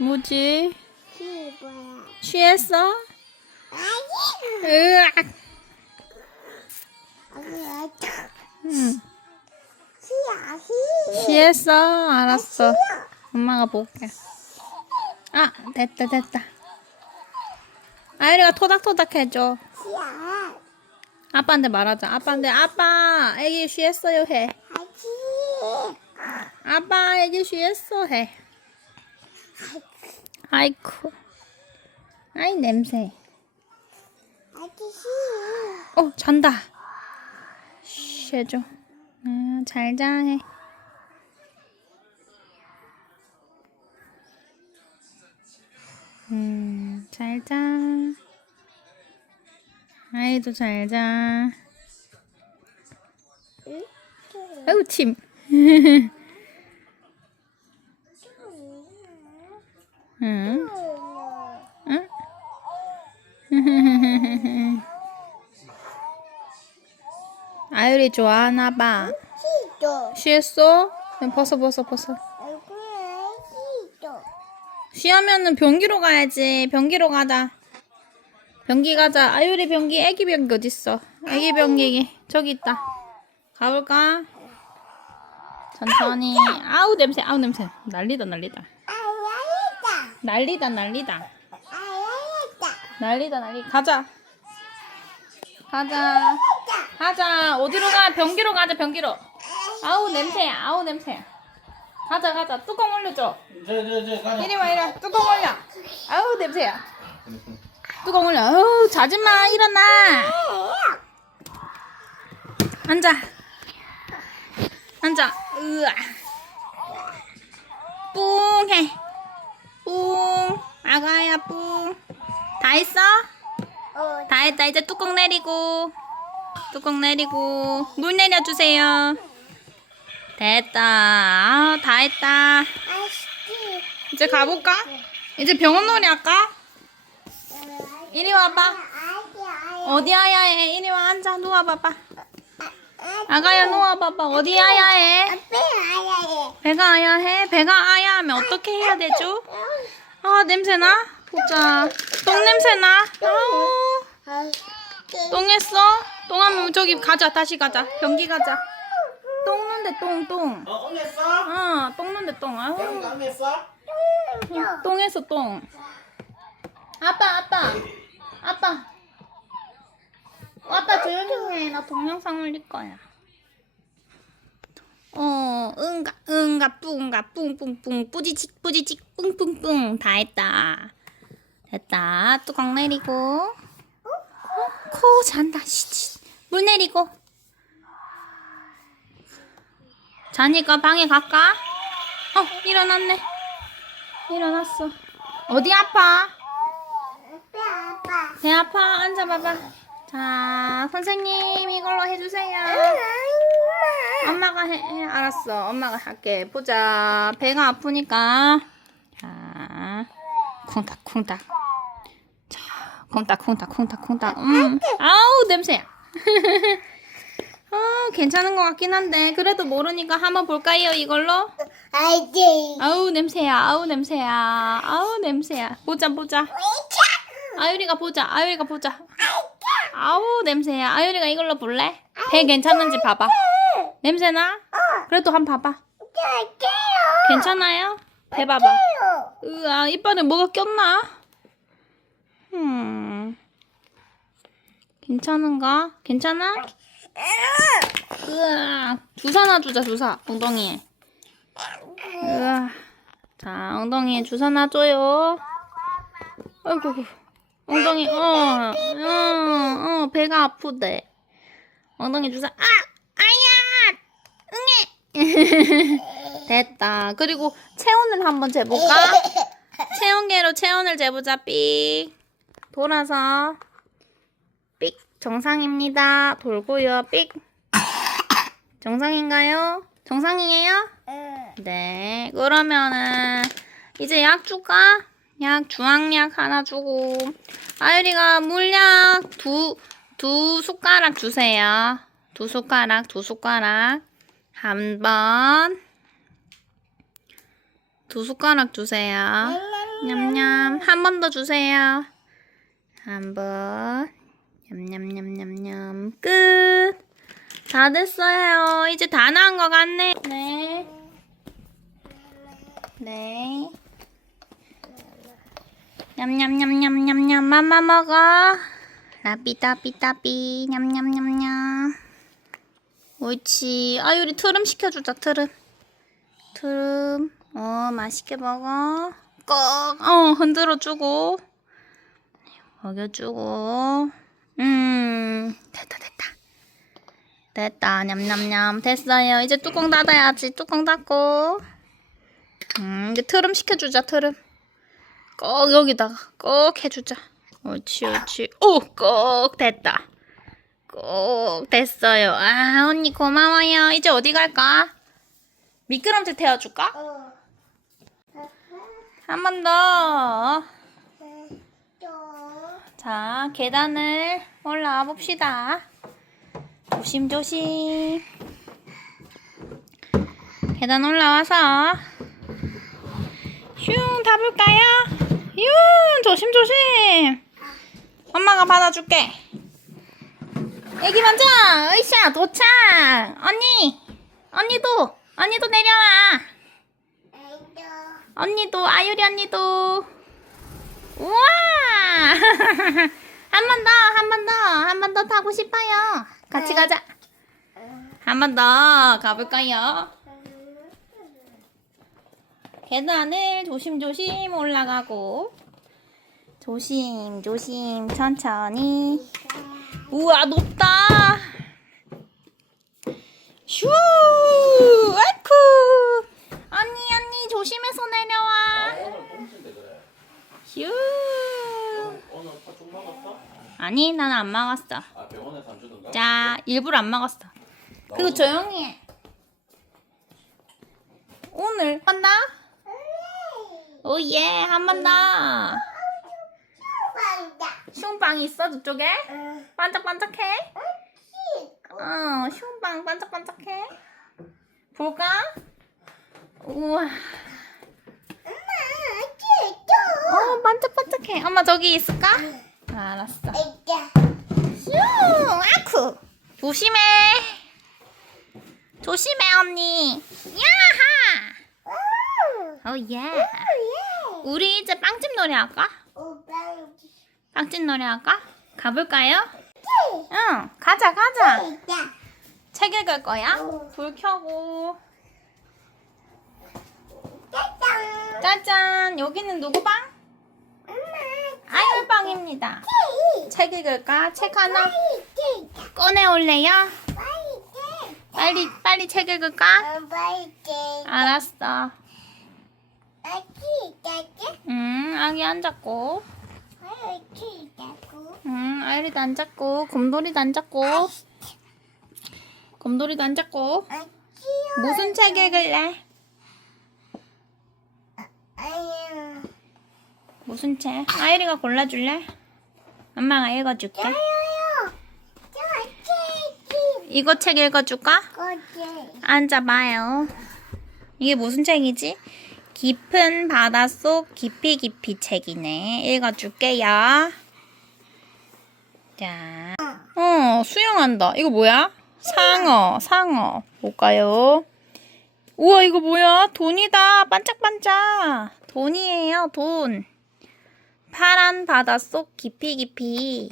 뭐지? 키 뭐야? 취했어? 아니. 으악. 아니, 응. 키야, 키. 취했어? 알았어. 엄마가 볼게. 아, 됐다, 됐다. 아유리가 토닥토닥 해줘. 아빠한테 말하자. 아빠한테, 아빠, 애기 취했어요, 해. 아빠, 애기 취했어, 해. 아이쿠. 아이, 냄새. 키. 어, 잔다. 쉬, 해줘. 아, 잘 자, 해. 음, 잘 자. 아이도 잘 자. 응? 아우, 침. 응? 응? 아유리 좋아하나 봐. 키도. 쉬했어? 벗어 벗어 벗어. 키도. 쉬하면은 변기로 가야지. 변기로 가자. 변기 가자. 아유리 변기, 애기 변기 어딨어? 애기 변기 저기 있다. 가볼까? 천천히. 아우 냄새, 아우 냄새. 난리다 난리다. 난리다 난리다. 난리다 난리. 가자. 가자. 가자. 어디로 가? 변기로 가자. 변기로. 아우 냄새야. 아우 냄새야. 가자 가자. 뚜껑 올려줘. 이리 와 이리 와. 뚜껑 올려. 아우 냄새야. 뚜껑 올려. 아우 자지마 일어나. 앉아. 앉아. 으아. 뿡해. 뿡. 아가야 뿡. 다 했어? 어, 다 했다. 이제 뚜껑 내리고. 뚜껑 내리고. 물 내려주세요. 됐다. 아, 다 했다. 이제 가볼까? 이제 병원 놀이 할까? 이리 와봐. 어디 아야 해? 이리 와 앉아 누워봐봐. 아가야 누워봐봐. 어디 아야 해? 아야해. 배가 아야 해? 배가 아야 하면 어떻게 해야 되죠? 아 냄새나? 보자. 똥 냄새나? 아우. 똥했어? 똥하면 저기 가자. 다시 가자. 변기 가자. 똥 눈데 똥 똥. 어 옮겼어? 어, 똥 눈데 똥. 병 아우. 옮겼어? 똥했어 똥. 아빠 아빠 아빠. 아빠 조용히 해. 나 동영상 올릴 거야. 어, 응가 응가 뿡가 뿡뿡뿡 뿌지직 뿌지직 뿡뿡뿡 다 했다. 됐다. 뚜껑 내리고. 어, 코 잔다. 시치. 물 내리고. 자니까 방에 갈까? 어, 일어났네. 일어났어. 어디 아파? 아빠, 아빠. 배 아파? 앉아봐봐. 자, 선생님 이걸로 해주세요. 엄마가 해, 해. 알았어. 엄마가 할게. 보자. 배가 아프니까. 자, 콩닥콩닥. 자, 콩닥콩닥, 콩닥콩닥. 음. 아우, 냄새야. 어, 괜찮은 것 같긴 한데. 그래도 모르니까 한번 볼까요, 이걸로? 아기. 아우, 냄새야. 아우, 냄새야. 아우, 냄새야. 보자, 보자. 아유리가 보자. 아유리가 보자. 아우 냄새야. 아유리가 이걸로 볼래? 배 괜찮은지 봐봐. 냄새나? 그래도 한 번 봐봐. 괜찮아요? 배 봐봐. 으아 이빨에 뭐가 꼈나? 음. 괜찮은가? 괜찮아? 으아 주사 놔주자 주사 엉덩이에. 으아 자 엉덩이에 주사 놔줘요. 아이고 엉덩이 어, 어, 어, 배가 아프대. 엉덩이 주사. 아. 됐다. 그리고 체온을 한번 재볼까? 체온계로 체온을 재보자. 삑. 돌아서. 삑. 정상입니다. 돌고요. 삑. 정상인가요? 정상이에요? 네. 그러면은 이제 약 줄까? 약 주황약 하나 주고 아유리가 물약 두, 두 숟가락 주세요. 두 숟가락, 두 숟가락. 한 번, 두 숟가락 주세요. 냠냠. 한 번 더 주세요. 한 번. 냠냠냠냠냠. 끝. 다 됐어요. 이제 다 나은 것 같네. 네. 네. 냠냠냠냠냠냠. 맘마 먹어. 라삐따삐따삐. 냠냠냠냠. 옳지. 아유리 트름 시켜주자, 트름. 트름. 어, 맛있게 먹어. 꼭. 어, 흔들어주고. 먹여주고. 음, 됐다, 됐다. 됐다. 냠냠냠. 됐어요. 이제 뚜껑 닫아야지. 뚜껑 닫고. 음, 이제 트름 시켜주자, 트름. 꼭 여기다가 꼭 해주자. 옳지, 옳지. 오, 꼭 됐다. 꼭 됐어요. 아, 언니 고마워요. 이제 어디 갈까? 미끄럼틀 태워줄까? 어. 한 번 더. 또. 자, 계단을 올라와 봅시다. 조심조심. 계단 올라와서 슝 타볼까요? 슝 조심조심. 엄마가 받아줄게. 애기 먼저. 으쌰 도착. 언니. 언니도. 언니도 내려와. 또. 언니도 아유리 언니도 우와 한 번 더 한 번 더 한 번 더 타고 싶어요 같이 가자 한 번 더 가볼까요 계단을 조심조심 올라가고 조심 조심 천천히 우와 높다 슈 아이쿠 언니 언니 조심해서 내려와 슈? 아니 나는 안아 주던가? 자 일부러 안 먹었어 그리고 조용히 해 오늘 한다 오예 한 번더 간다. 슝빵 있어 저쪽에 응. 반짝반짝해. 어 슝빵 반짝반짝해 볼까 우와 엄마. 어 반짝반짝해 엄마 저기 있을까 알았어. 슝 아쿠 조심해 조심해 언니 야하 오. 예. 우리 이제 빵집 놀이 할까? 빵집 놀이 할까? 가볼까요? 응 가자 가자 이제. 책 읽을 거야? 불 켜고 짜잔. 짜잔 여기는 누구 방? 엄마. 아이유 방입니다 책 읽을까? 책 하나 꺼내 올래요? 빨리 빨리 책 읽을까? 빨리 알았어 짜지 응 아기 앉았고 응 아이리도 앉았고 곰돌이도 앉았고 곰돌이도 앉았고 아기 무슨 책 읽을래? 무슨 책? 아이리가 골라줄래? 엄마가 읽어줄게 이거 책 읽어줄까? 앉아봐요. 이게 무슨 책이지? 깊은 바닷속 깊이 깊이 책이네. 읽어줄게요. 자, 어 수영한다. 이거 뭐야? 상어, 상어. 볼까요? 우와 이거 뭐야? 돈이다. 반짝반짝. 돈이에요, 돈. 파란 바닷속 깊이 깊이.